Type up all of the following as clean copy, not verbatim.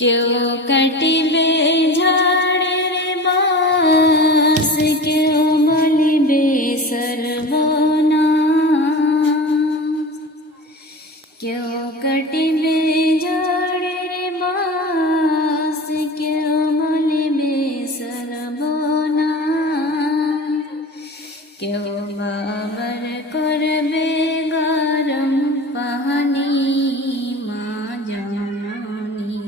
কেউ কাটিবে ঝাড়ের বাস, কেউ বলিবে সর্বনাশ। কেউ কাটিবে ঝাড়ের বাস, কেউ বলিবে সর্বনাশ। কেউ বাবার করবে গরম পানি, মা জননী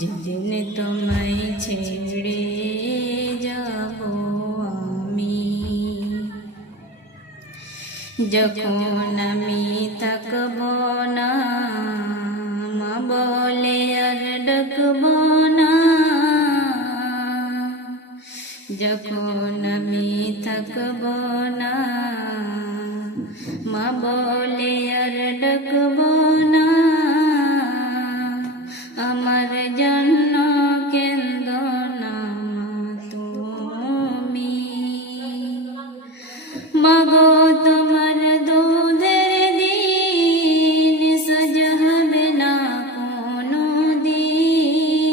যেদিন তোমায় ছেড়ে যাব আমি। যখন আমি থাকব না, মা বলে আর ডাকব না। যখন আমি থাকব না, মা বলে আর ডাকব না। আমার জন্য কেন্দ না তুমি, মাগো তোমার দুধের দিন সজ হবে না কোনো দিন।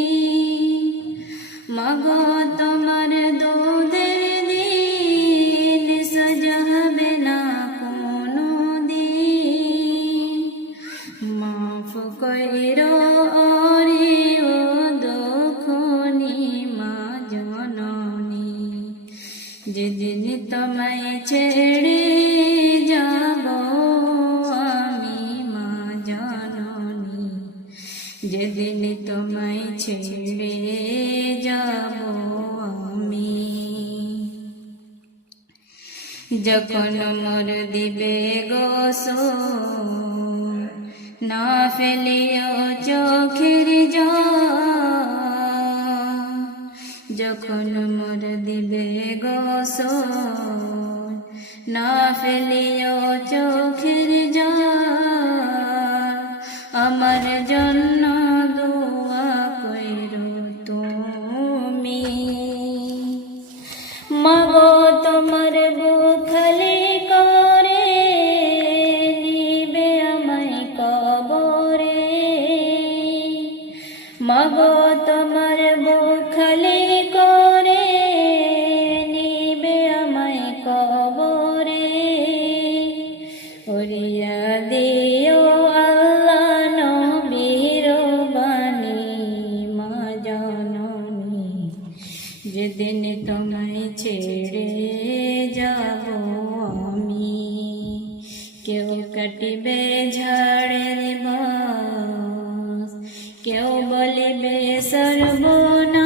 মাগো তোমার দুধের দিন সজ হবে না কোনো দিন। মাফ কইরো রে ও দুঃখনি মা জননী, যেদিন তোমায় ছেড়ে যাব আমি মা জননী। যেদিন তোমায় ছেড়ে যাব আমি। যখন মোর দিবে গোসল, না ফেলিও চোখের জল। যখন মোর দিবে গোসল, না ফেলিও চোখের জল। আমার জন্য দোয়া কইরো তুমি, মাগো তোমার বুক খালি করে নিবে আমায় কবরে। মাগো তোমার বুক খালি করে নিবে আমায় কবরে। ওরিয়া দিও আল্লাহ নবীর বাণী মা জননী, যেদিন তোমায় ছেড়ে যাব আমি। কেউ কাটিবে ঝাড়ের বাস, কেউ বলিবে সর্বনাশ।